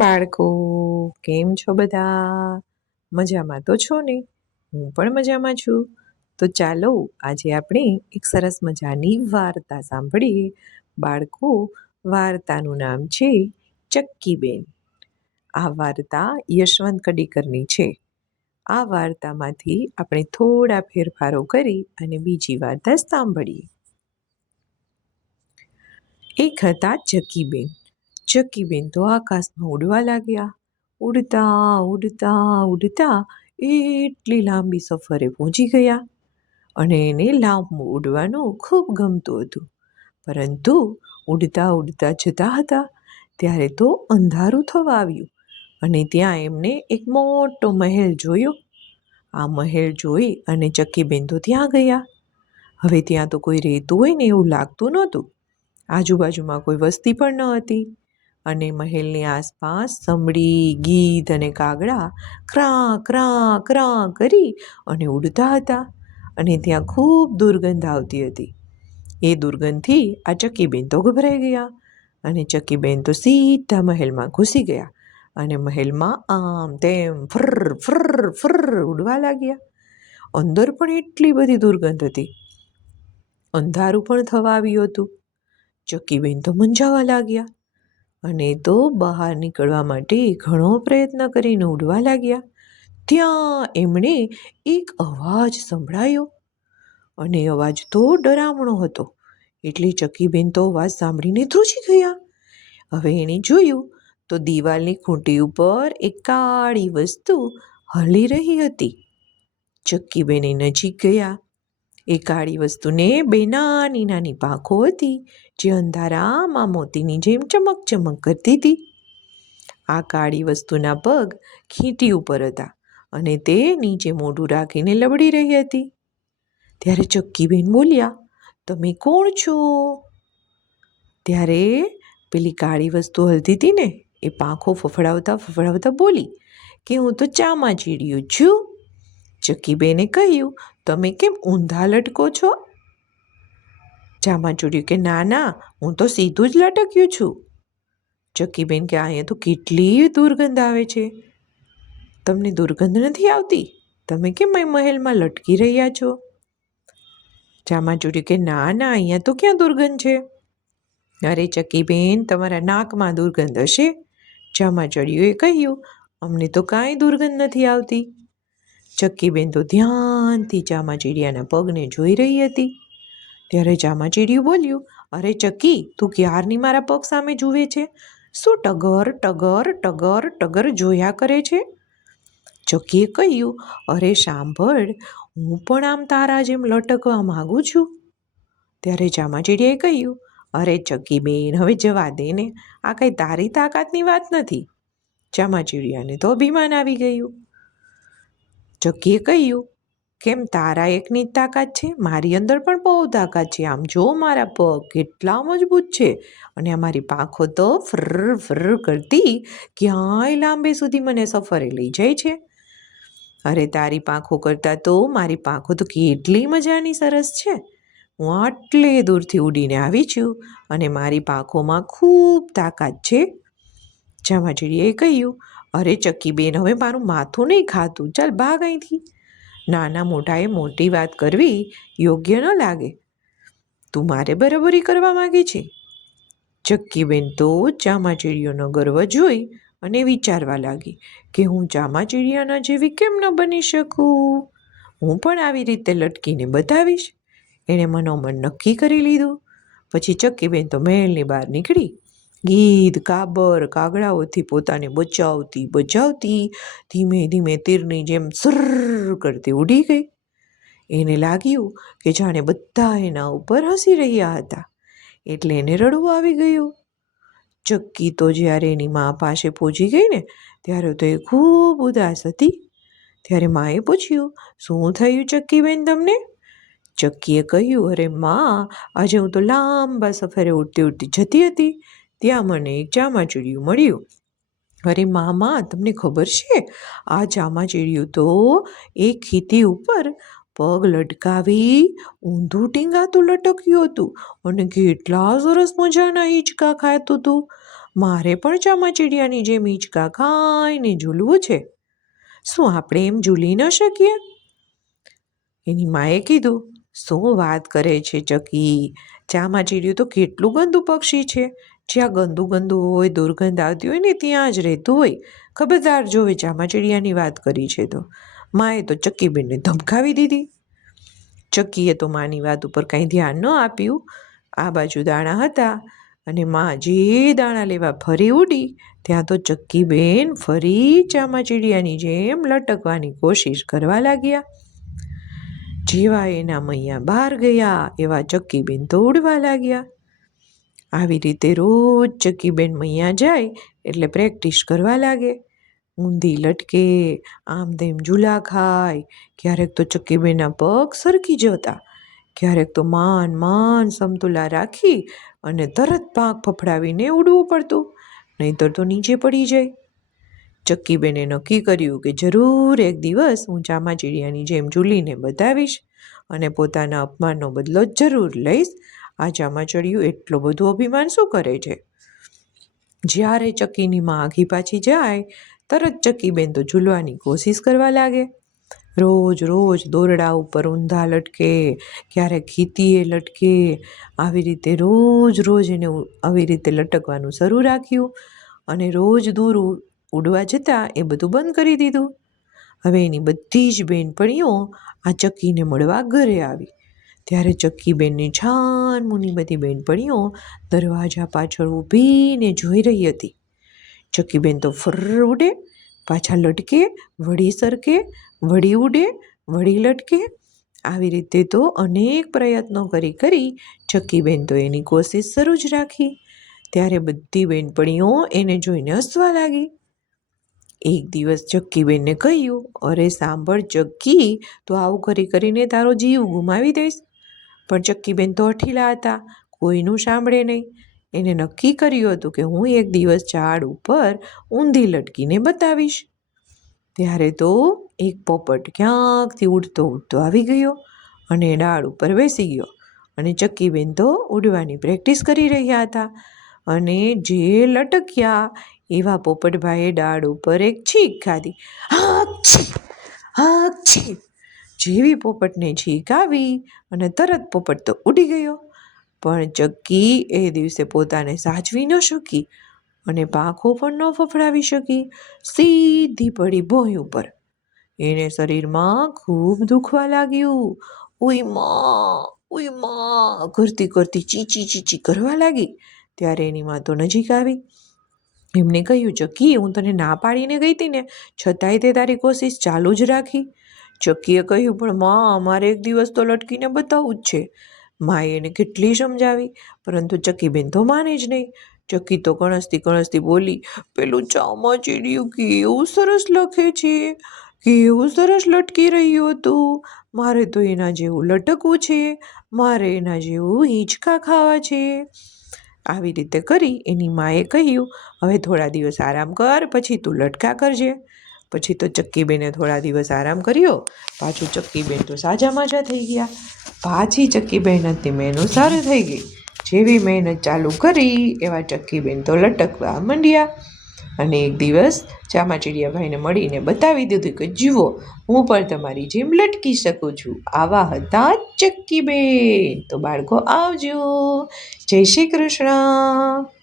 બાળકો, કેમ છો બધા? મજામાં તો છો ને? હું પણ મજામાં છું. તો ચાલો આજે આપણે એક સરસ મજાની વાર્તા સાંભળીએ. બાળકો, વાર્તાનું નામ છે ચક્કીબેન. આ વાર્તા યશવંત કડીકરની છે. આ વાર્તામાંથી આપણે થોડા ફેરફારો કરી અને બીજી વાર્તા સાંભળીએ. એક હતા ચક્કીબેન. ચક્કીબેન તો આકાશમાં ઉડવા લાગ્યા. ઉડતા ઉડતા ઉડતા એટલી લાંબી સફરે પહોંચી ગયા અને એને લાંબુ ઉડવાનું ખૂબ ગમતું હતું. પરંતુ ઉડતા ઉડતા જતા હતા ત્યારે તો અંધારું થવા આવ્યું અને ત્યાં એમને એક મોટો મહેલ જોયો. આ મહેલ જોઈ અને ચક્કીબેન તો ત્યાં ગયા. હવે ત્યાં તો કોઈ રહેતું હોય ને એવું લાગતું નહોતું. આજુબાજુમાં કોઈ વસ્તી પણ ન હતી અને મહેલની આસપાસ સમડી, ગીધ અને કાગડા ક્રા ક્રા ક્રા કરી અને ઉડતા હતા અને ત્યાં ખૂબ દુર્ગંધ આવતી હતી. એ દુર્ગંધથી આ ચક્કીબેન તો ગભરાઈ ગયા અને ચક્કીબેન તો સીધા મહેલમાં ઘૂસી ગયા અને મહેલમાં આમ તેમ ફર ફર ફર ઉડવા લાગ્યા. અંદર પણ એટલી બધી દુર્ગંધ હતી. અંધારું પણ થવા આવ્યું હતું. ચક્કીબેન તો મૂંઝાવા લાગ્યા અને તો બહાર નીકળવા માટે ઘણો પ્રયત્ન કરીને ઉડવા લાગ્યા. ત્યાં એમણે એક અવાજ સંભળાયો અને અવાજ તો ડરામણો હતો. એટલે ચક્કીબેન તો અવાજ સાંભળીને ધ્રુજી ગયા. હવે એણે જોયું તો દિવાલની ખૂંટી ઉપર એક કાળી વસ્તુ હલી રહી હતી. ચક્કીબેને નજીક ગયા. એ કાળી વસ્તુને બે નાની નાની પાંખો હતી જે અંધારામાં મોતીની જેમ ચમક ચમક કરતી હતી. આ કાળી વસ્તુના પગ ખીંટી ઉપર હતા અને તે નીચે મોઢું રાખીને લબડી રહી હતી. ત્યારે ચક્કીબેન બોલ્યા, તમે કોણ છો? ત્યારે પેલી કાળી વસ્તુ હલતી હતી ને એ પાંખો ફફડાવતા ફફડાવતા બોલી કે હું તો ચામાચીડિયું છું. ચક્કીબેને કહ્યું, તમે કેમ ઊંધા લટકો છો? ચામાચીડિયું કે ના ના, હું તો સીધું જ લટક્યું છું. ચક્કીબેન કે અહીંયા તો કેટલી દુર્ગંધ આવે છે. તમને દુર્ગંધ નથી આવતી? તમે કેમ મહેલમાં લટકી રહ્યા છો? ચામાચીડિયું કે ના ના, અહીંયા તો ક્યાં દુર્ગંધ છે? અરે ચક્કીબેન, તમારા નાકમાં દુર્ગંધ હશે. ચામાચીડિયુંએ કહ્યું, અમને તો કાંઈ દુર્ગંધ નથી આવતી. ચક્કીબેન તો ધ્યાનથી ચામાચીડિયાના પગને જોઈ રહી હતી. ત્યારે ચામાચીડિયું બોલ્યું, અરે ચક્કી, તું ક્યારની મારા પગ સામે જુએ છે? શું ટગર ટગર ટગર ટગર જોયા કરે છે? ચક્કીએ કહ્યું, અરે સાંભળ, હું પણ આમ તારા જેમ લટકવા માગું છું. ત્યારે ચામાચીડિયાએ કહ્યું, અરે ચક્કીબેન, હવે જવા દે ને, આ કંઈ તારી તાકાતની વાત નથી. ચામાચીડિયાને તો અભિમાન આવી ગયું. ચક્કીએ કહ્યું, કેમ તારા એકની જ તાકાત છે? મારી અંદર પણ બહુ તાકાત છે. આમ જો મારા પગ કેટલા મજબૂત છે અને અમારી પાંખો તો ફર ફર કરતી ક્યાંય લાંબે સુધી મને સફરે લઈ જાય છે. અરે તારી પાંખો કરતાં તો મારી પાંખો તો કેટલી મજાની સરસ છે. હું આટલે દૂરથી ઉડીને આવી છું અને મારી પાંખોમાં ખૂબ તાકાત છે. ચામાચીડિયાએ કહ્યું, અરે ચક્કીબેન, હવે મારું માથું નહીં ખાતું, ચાલ ભાગ અહીંથી. નાના મોટાએ મોટી વાત કરવી યોગ્ય ન લાગે. તું મારે બરાબરી કરવા માંગે છે? ચક્કીબેન તો ચામાચીડિયાનો ગર્વ જોઈ અને વિચારવા લાગી કે હું ચામાચીડિયાના જેવી કેમ ન બની શકું? હું પણ આવી રીતે લટકીને બતાવીશ. એણે મનોમન નક્કી કરી લીધું. પછી ચક્કીબેન તો મહેલની બહાર નીકળી. ગીધ, કાબર, કાગડાઓથી પોતાને બચાવતી બચાવતી ધીમે ધીમે તીરની જેમ સર કરતી ઉડી ગઈ. એને લાગ્યું કે જાણે બધા એના ઉપર હસી રહ્યા હતા. એટલે એને રડવું આવી ગયું. ચક્કી તો જ્યારે એની મા પાસે પહોંચી ગઈ ને ત્યારે તો એ ખૂબ ઉદાસ હતી. ત્યારે માએ પૂછ્યું, શું થયું ચક્કીબેન તમને? ચક્કીએ કહ્યું, અરે મા, આજે હું તો લાંબા સફરે ઉડતી ઉડતી જતી હતી. ત્યાં મને એક ચામાચીડિયું મળ્યું. અરે મા, તમને ખબર છે, આ ચામાચીડિયું તો એક ખીતી ઉપર પગ લટકાવી ઊંધું ટીંગાતું લટક્યું હતું અને કેટલા સરસ મજાના હિંચકા ખાતું હતું. મારે પણ ચામાચીડિયાની જેમ હિંચકા ખાઈને ઝૂલવું છે. શું આપણે એમ ઝૂલી ન શકીએ? એની માએ કીધું, શું વાત કરે છે ચકી? ચામાચીડિયું તો કેટલું ગંદુ પક્ષી છે. જ્યાં ગંદુ ગંદુ હોય, દુર્ગંધ આવતી હોય ને ત્યાં જ રહેતું હોય. ખબરદાર જો હવે ચામાચીડિયાની વાત કરી છે તો. માએ તો ચક્કીબેનને ધમકાવી દીધી. ચક્કીએ તો માની વાત ઉપર કાંઈ ધ્યાન ન આપ્યું. આ બાજુ દાણા હતા અને માં જે દાણા લેવા ફરી ઉડી ત્યાં તો ચક્કીબેન ફરી ચામાચીડિયાની જેમ લટકવાની કોશિશ કરવા લાગ્યા. જેવા એના મૈયા બહાર ગયા એવા ચક્કીબેન તો ઉડવા લાગ્યા. આવી રીતે રોજ ચક્કીબેન મૈયા જાય એટલે પ્રેક્ટિસ કરવા લાગે. ઊંધી લટકે, આમ તેમ ઝૂલા ખાય. ક્યારેક તો ચક્કીબેનના પગ સરકી જતા, ક્યારેક તો માન સમતુલા રાખી અને તરત પાંખ ફફડાવીને ઉડવું પડતું, નહીંતર તો નીચે પડી જાય. ચક્કીબેને નક્કી કર્યું કે જરૂર એક દિવસ હું ચામાચીડિયાની જેમ ઝૂલીને બતાવીશ અને પોતાના અપમાનનો બદલો જરૂર લઈશ. આ ચામાચીડિયું એટલું બધું અભિમાન શું કરે છે? જ્યારે ચક્કીની માં આઘી પાછી જાય તરત ચક્કીબેન તો ઝૂલવાની કોશિશ કરવા લાગે. રોજ દોરડા ઉપર ઊંધા લટકે, ક્યારેક ખીતીએ લટકે. આવી રીતે રોજ એને આવી રીતે લટકવાનું શરૂ રાખ્યું અને રોજ દૂર ઉડવા જતાં એ બધું બંધ કરી દીધું. હવે એની બધી જ બેનપણીઓ આ ચક્કીને મળવા ઘરે આવી. ત્યારે ચક્કીબેનની છાનમૂની બધી બેનપણીઓ દરવાજા પાછળ ઊભીને જોઈ રહી હતી. ચક્કીબેન તો ફર્ર ઉડે, પાછા લટકે, વળી સરકે, વળી ઉડે, વળી લટકે. આવી રીતે તો અનેક પ્રયત્નો કરી ચક્કીબેન તો એની કોશિશ શરૂ જ રાખી. ત્યારે બધી બેનપણીઓ એને જોઈને હસવા લાગી. એક દિવસ ચક્કીબેનને કહ્યું, અરે સાંભળ ચક્કી, તો આવું કરીને તારો જીવ ગુમાવી દઈશ. પણ ચક્કીબેન તો હઠીલા હતા, કોઈનું સાંભળે નહીં. એને નક્કી કર્યું હતું કે હું એક દિવસ ઝાડ ઉપર ઊંધી લટકીને બતાવીશ. ત્યારે તો એક પોપટ ક્યાંકથી ઉડતો આવી ગયો અને ડાળ ઉપર બેસી ગયો અને ચક્કીબેન તો ઉડવાની પ્રેક્ટિસ કરી રહ્યા હતા. અને જે લટક્યા એવા પોપટભાઈએ ડાળ ઉપર એક છીંક ખાધી. હાછી! જેવી પોપટને છીંક આવી અને તરત પોપટ તો ઉડી ગયો. પણ ચક્કી એ દિવસે પોતાને સાચવી ન શકી અને પાંખો પણ ન ફફડાવી શકી. સીધી પડી ભોંય ઉપર. એને શરીરમાં ખૂબ દુખવા લાગ્યું. ઉઈ માં કરતી ચીચી કરવા લાગી. ત્યારે એની માં તો નજીક આવી. એમને કહ્યું, ચક્કી, હું તને ના પાડીને ગઈ હતી ને, છતાંય તે તારી કોશિશ ચાલુ જ રાખી. ચક્કીએ કહ્યું, પણ માં, અમારે એક દિવસ તો લટકીને બતાવવું જ છે. માએ એને કેટલી સમજાવી, પરંતુ ચક્કીબેન તો માને જ નહીં. ચક્કી તો કણસતી બોલી, પેલું ચામાચીડિયું કેવું સરસ લખે છે, કેવું સરસ લટકી રહ્યું હતું. મારે તો એના જેવું લટકવું છે, મારે એના જેવું હિંચકા ખાવા છે. આવી રીતે કરી એની માએ કહ્યું, હવે થોડા દિવસ આરામ કર, પછી તું લટકા કરજે. પછી તો ચક્કીબેને થોડા દિવસ આરામ કર્યો. પાછું ચક્કીબેન તો સાજા થઈ ગયા. પાછી ચક્કીબેનની મહેનત સારી થઈ ગઈ. જેવી મહેનત ચાલુ કરી એવા ચક્કીબેન તો લટકવા માંડ્યા. અને એક દિવસ ચામાચીડિયાભાઈને મળીને બતાવી દીધું કે જુઓ, હું પણ તમારી જેમ લટકી શકું છું. આવા હતા ચક્કીબેન. તો બાળકો આવજો. જય શ્રી કૃષ્ણ.